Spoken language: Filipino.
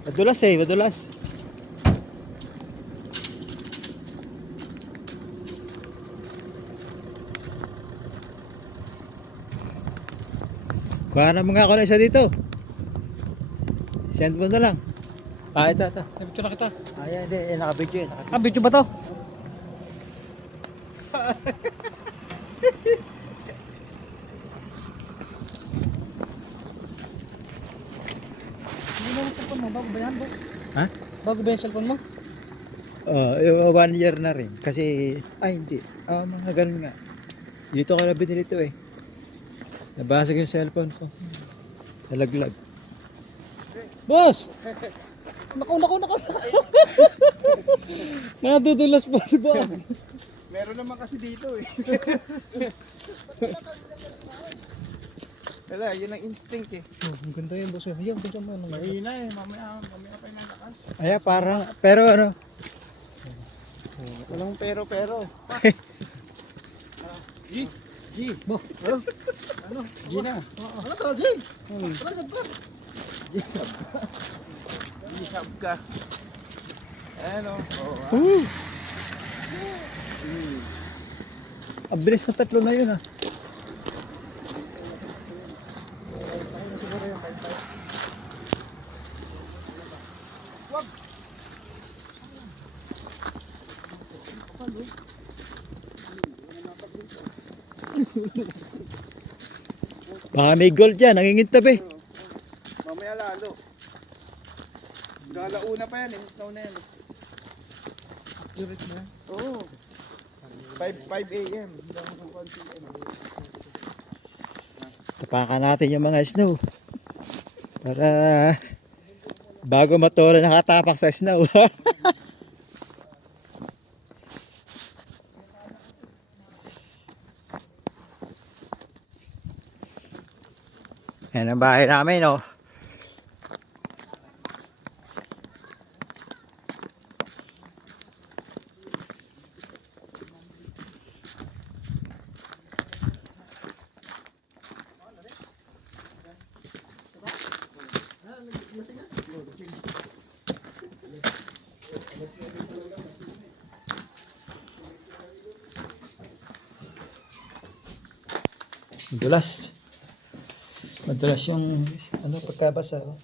Madulas eh, madulas. Kuha na mga ako na isa dito. Send mo na lang. Ah, ito. Nabicture na kita. Ayan, hindi. Nakabidyo yun. Ah, video ba to? Ano ba yung cellphone mo? Bago ba yan? Ha? Bago ba yung cellphone mo? Oh, 1 year na rin. Kasi, ay hindi. Mga ganun nga. Dito ko na binili ito eh. Nabasag yung cellphone ko. Nalaglag. Boss! Nako. Nadudulas pa si boss. Meron naman kasi dito eh. Wala, yun ang instinct eh. Oh, ang ganda yun boss. Yan, video mo. Mahina eh, mamaya pa yung nalakas. Ayan, parang, pero ano, Walang pero. G! Bo! Ano? G na. Ano to, G? Ano sab ka? G-sub ka. Ano? ang bilis na tatlo na yun ah. Baka may gold dyan, nangingintab eh. Mamaya lalo. Galauna pa yan, inis na yan. Accurate na. Oo. 5 a.m. Hanggang 1 p.m. Tapakan natin yung mga snow. Para bago maturo nakatapak sa snow. Yan ang bahay namin, oh. Madulas yung ano pagkabasa, oh.